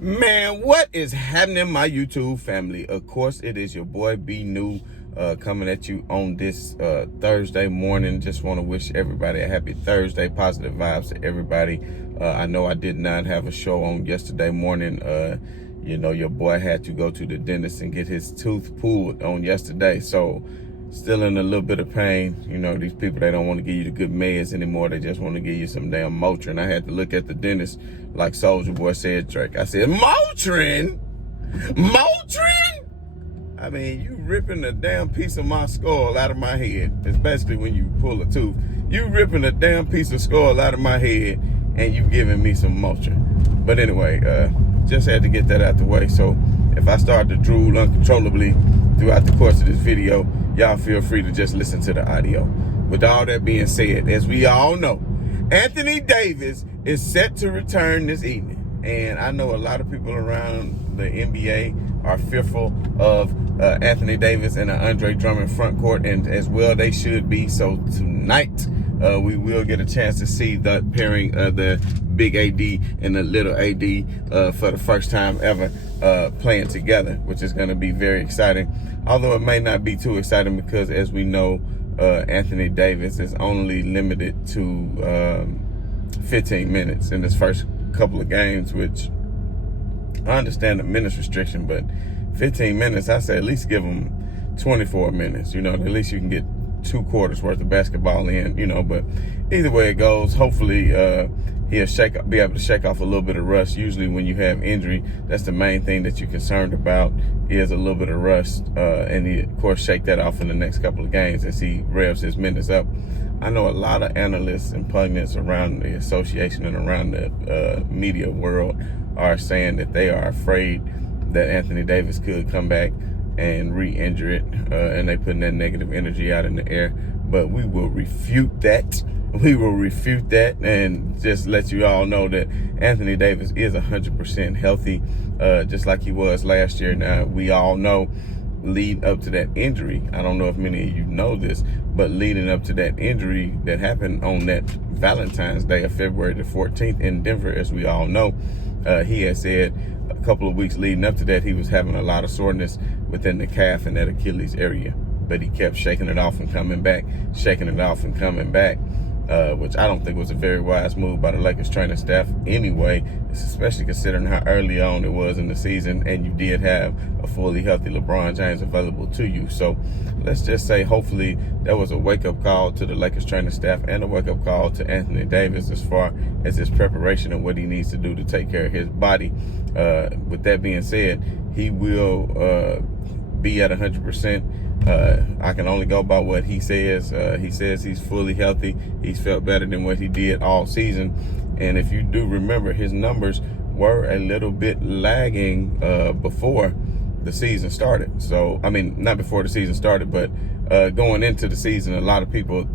Man, what is happening, my YouTube family? Of course, it is your boy B New coming at you on this Thursday morning. Just want to wish everybody a happy Thursday. Positive vibes to everybody. I know I did not have a show on yesterday morning. Your boy had to go to the dentist and get his tooth pulled on yesterday. So still in a little bit of pain. These people, they don't want to give you the good meds anymore. They just want to give you some damn Motrin. I had to look at the dentist like Soulja Boy said, Drake. I said, Motrin? Motrin? I mean, you ripping a damn piece of my skull out of my head, especially when you pull a tooth. You ripping a damn piece of skull out of my head and you giving me some Motrin. But anyway, just had to get that out the way. So if I start to drool uncontrollably throughout the course of this video, y'all feel free to just listen to the audio. With all that being said, as we all know, Anthony Davis is set to return this evening. And I know a lot of people around the NBA are fearful of Anthony Davis and an Andre Drummond front court, and as well they should be. So tonight, we will get a chance to see the pairing of the big AD and the little AD for the first time ever playing together, which is going to be very exciting. Although it may not be too exciting because, as we know, Anthony Davis is only limited to 15 minutes in his first couple of games, which I understand the minutes restriction, but 15 minutes, I say at least give him 24 minutes. At least you can get 2 quarters worth of basketball in, but either way it goes, hopefully he'll be able to shake off a little bit of rust. Usually when you have injury, that's the main thing that you're concerned about, is a little bit of rust, and he, of course, shake that off in the next couple of games as he revs his minutes up. I know a lot of analysts and pundits around the association and around the media world are saying that they are afraid that Anthony Davis could come back and re-injure it, and they putting that negative energy out in the air. But we will refute that. We will refute that and just let you all know that Anthony Davis is 100% healthy, just like he was last year. Now, we all know, leading up to that injury, I don't know if many of you know this, but leading up to that injury that happened on that Valentine's Day of February the 14th in Denver, as we all know, he had said a couple of weeks leading up to that he was having a lot of soreness within the calf and that Achilles area, but he kept shaking it off and coming back, shaking it off and coming back, which I don't think was a very wise move by the Lakers training staff anyway, especially considering how early on it was in the season and you did have a fully healthy LeBron James available to you. So let's just say hopefully that was a wake-up call to the Lakers training staff and a wake-up call to Anthony Davis as far as his preparation and what he needs to do to take care of his body. With that being said, he will be at 100%. I can only go by what he says. He says he's fully healthy. He's felt better than what he did all season. And if you do remember, his numbers were a little bit lagging before the season started. So, I mean, not before the season started, but going into the season, a lot of people,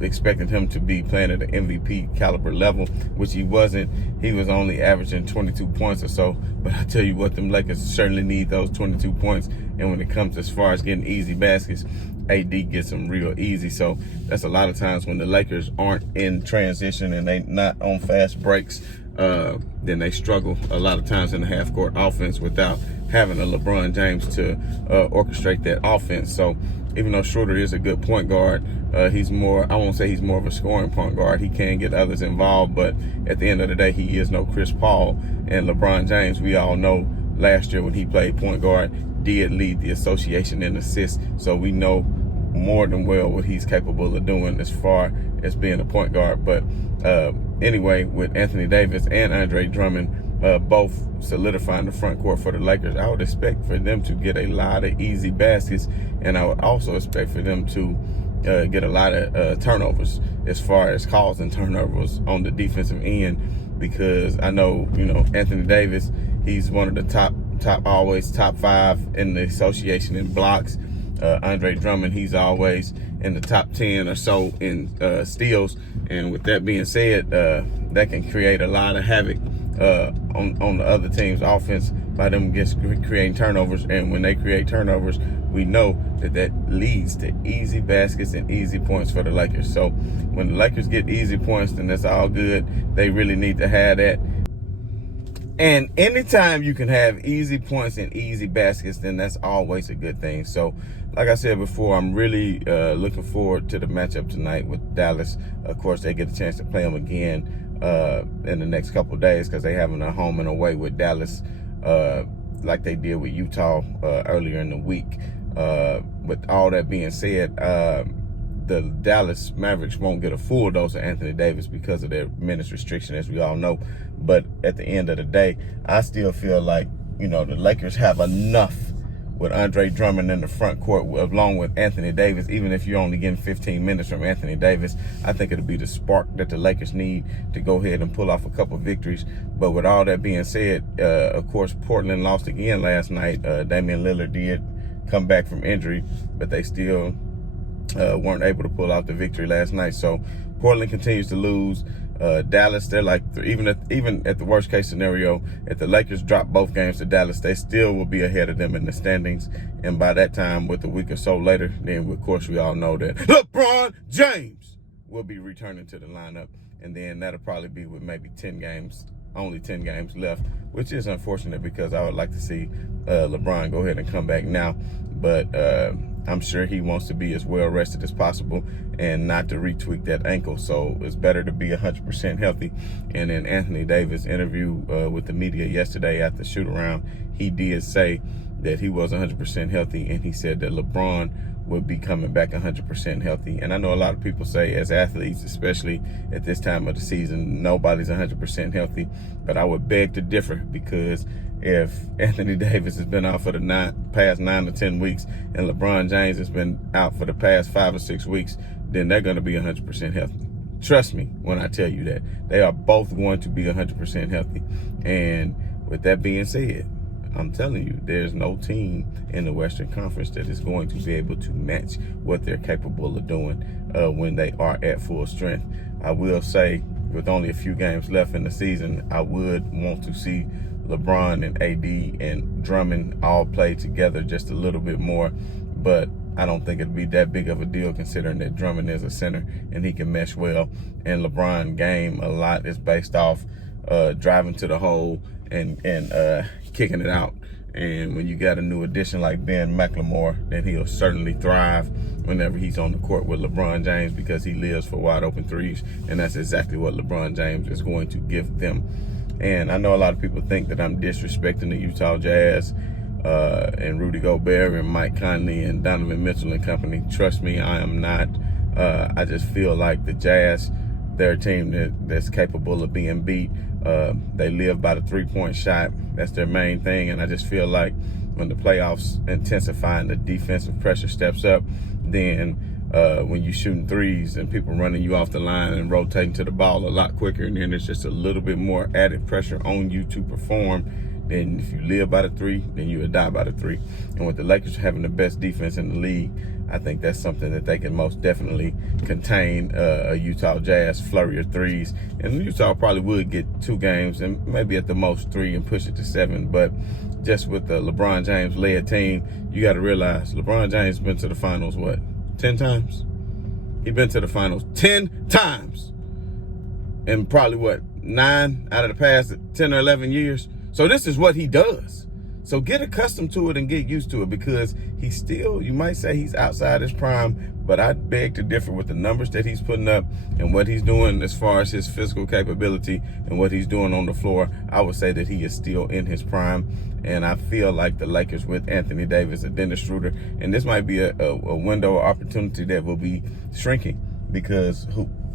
expected him to be playing at an MVP caliber level, which he wasn't. He was only averaging 22 points or so. But I tell you what, them Lakers certainly need those 22 points. And when it comes as far as getting easy baskets, AD gets them real easy. So that's a lot of times when the Lakers aren't in transition and they not on fast breaks, then they struggle a lot of times in the half-court offense without having a LeBron James to orchestrate that offense. So even though Schroeder is a good point guard, he's more, I won't say he's more of a scoring point guard. He can get others involved, but at the end of the day, he is no Chris Paul. And LeBron James, we all know last year when he played point guard, did lead the association in assists. So we know more than well what he's capable of doing as far as being a point guard. But anyway, with Anthony Davis and Andre Drummond both solidifying the front court for the Lakers, I would expect for them to get a lot of easy baskets, and I would also expect for them to get a lot of turnovers as far as causing turnovers on the defensive end, because I know, Anthony Davis, he's one of the always top 5 in the association in blocks. Andre Drummond, he's always in the top 10 or so in steals. And with that being said, that can create a lot of havoc on the other team's offense by them just creating turnovers. And when they create turnovers, we know that leads to easy baskets and easy points for the Lakers. So when the Lakers get easy points, then that's all good. They really need to have that. And anytime you can have easy points and easy baskets, then that's always a good thing. So, like I said before, I'm really looking forward to the matchup tonight with Dallas. Of course, they get a chance to play them again in the next couple of days because they're having a home and away with Dallas like they did with Utah earlier in the week. With all that being said, the Dallas Mavericks won't get a full dose of Anthony Davis because of their minutes restriction, as we all know. But at the end of the day, I still feel like, the Lakers have enough with Andre Drummond in the front court, along with Anthony Davis. Even if you're only getting 15 minutes from Anthony Davis, I think it'll be the spark that the Lakers need to go ahead and pull off a couple victories. But with all that being said, of course, Portland lost again last night. Damian Lillard did come back from injury, but they still weren't able to pull out the victory last night. So Portland continues to lose. Dallas, they're like, even at the worst case scenario, if the Lakers drop both games to Dallas, they still will be ahead of them in the standings. And by that time, with a week or so later, then of course we all know that LeBron James will be returning to the lineup. And then that'll probably be with maybe 10 games, only 10 games left, which is unfortunate because I would like to see LeBron go ahead and come back now. But I'm sure he wants to be as well rested as possible and not to retweak that ankle. So it's better to be 100% healthy. And in Anthony Davis' interview with the media yesterday at the shoot around, he did say that he was 100% healthy, and he said that LeBron would be coming back 100% healthy. And I know a lot of people say, as athletes, especially at this time of the season, nobody's 100% healthy. But I would beg to differ, because if Anthony Davis has been out for the past 9 to 10 weeks and LeBron James has been out for the past 5 or 6 weeks, then they're going to be 100% healthy. Trust me when I tell you that. They are both going to be 100% healthy. And with that being said, I'm telling you, there's no team in the Western Conference that is going to be able to match what they're capable of doing when they are at full strength. I will say, with only a few games left in the season, I would want to see LeBron and AD and Drummond all play together just a little bit more. But I don't think it'd be that big of a deal, considering that Drummond is a center and he can mesh well. And LeBron's game a lot is based off driving to the hole and kicking it out. And when you got a new addition like Ben McLemore, then he'll certainly thrive whenever he's on the court with LeBron James, because he lives for wide open threes, and that's exactly what LeBron James is going to give them. And I know a lot of people think that I'm disrespecting the Utah Jazz and Rudy Gobert and Mike Conley and Donovan Mitchell and company. Trust me, I am not. I just feel like the Jazz, they're a team that's capable of being beat. They live by the three-point shot. That's their main thing. And I just feel like when the playoffs intensify and the defensive pressure steps up, then when you're shooting threes and people running you off the line and rotating to the ball a lot quicker, and then there's just a little bit more added pressure on you to perform. Then if you live by the three, then you will die by the three. And with the Lakers having the best defense in the league, I think that's something that they can most definitely contain a Utah Jazz flurry of threes. And Utah probably would get 2 games and maybe at the most 3 and push it to 7. But just with the LeBron James led team, you got to realize LeBron James has been to the finals, 10 times? He's been to the finals 10 times. And probably 9 out of the past 10 or 11 years. So this is what he does. So get accustomed to it and get used to it, because he's still, you might say he's outside his prime, but I beg to differ with the numbers that he's putting up and what he's doing as far as his physical capability and what he's doing on the floor. I would say that he is still in his prime. And I feel like the Lakers with Anthony Davis and Dennis Schroeder, and this might be a window of opportunity that will be shrinking, because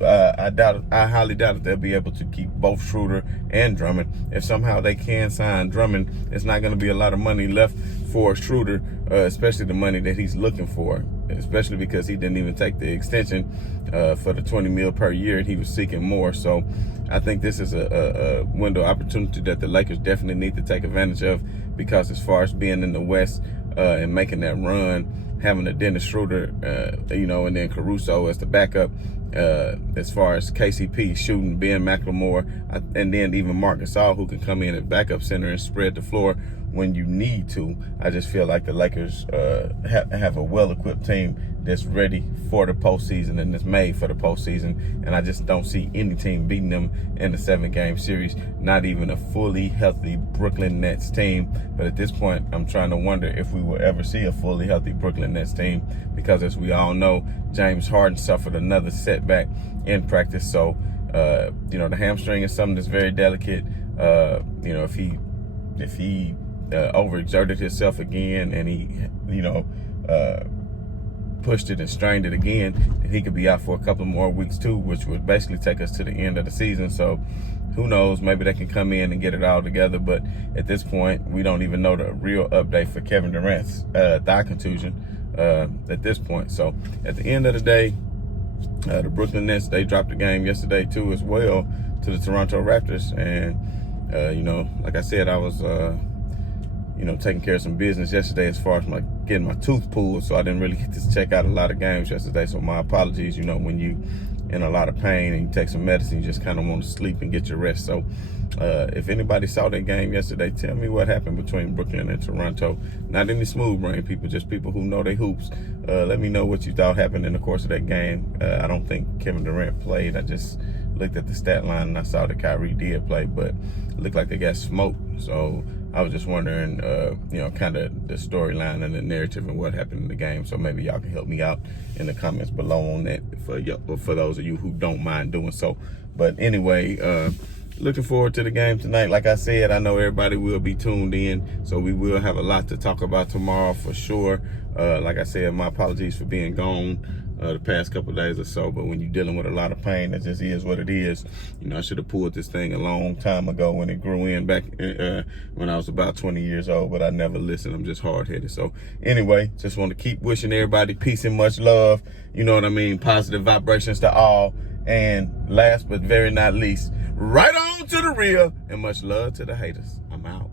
I highly doubt if they'll be able to keep both Schroeder and Drummond. If somehow they can sign Drummond, it's not going to be a lot of money left for Schroeder, especially the money that he's looking for, especially because he didn't even take the extension for the $20 million per year, and he was seeking more. So I think this is a window opportunity that the Lakers definitely need to take advantage of, because as far as being in the West and making that run, having a Dennis Schroeder, and then Caruso as the backup, as far as KCP shooting, Ben McLemore, and then even Marc Gasol, who can come in at backup center and spread the floor when you need to. I just feel like the Lakers have a well-equipped team that's ready for the postseason and that's made for the postseason. And I just don't see any team beating them in the 7-game series, not even a fully healthy Brooklyn Nets team. But at this point, I'm trying to wonder if we will ever see a fully healthy Brooklyn Nets team, because as we all know, James Harden suffered another setback in practice. So, the hamstring is something that's very delicate. If he overexerted himself again and he, pushed it and strained it again, he could be out for a couple more weeks too, which would basically take us to the end of the season. So who knows, maybe they can come in and get it all together. But at this point, we don't even know the real update for Kevin Durant's thigh contusion at this point. So at the end of the day, the Brooklyn Nets, they dropped the game yesterday too as well to the Toronto Raptors. And like I said, I was taking care of some business yesterday as far as getting my tooth pulled, so I didn't really get to check out a lot of games yesterday. So my apologies. When you in a lot of pain and you take some medicine, you just kind of want to sleep and get your rest. So if anybody saw that game yesterday, tell me what happened between Brooklyn and Toronto. Not any smooth brain people, just people who know they hoops. Let me know what you thought happened in the course of that game. I don't think Kevin Durant played. I just looked at the stat line and I saw that Kyrie did play, but it looked like they got smoked. So I was just wondering, kind of the storyline and the narrative and what happened in the game. So maybe y'all can help me out in the comments below on that for those of you who don't mind doing so. But anyway, looking forward to the game tonight. Like I said, I know everybody will be tuned in, so we will have a lot to talk about tomorrow for sure. Like I said, my apologies for being gone the past couple of days or so, but when you're dealing with a lot of pain, that just is what it is. I should have pulled this thing a long time ago when it grew in back when I was about 20 years old, but I never listened. I'm just hard-headed. So anyway, just want to keep wishing everybody peace and much love. You know what I mean? Positive vibrations to all. And last but very not least, right on to the real, and much love to the haters. I'm out.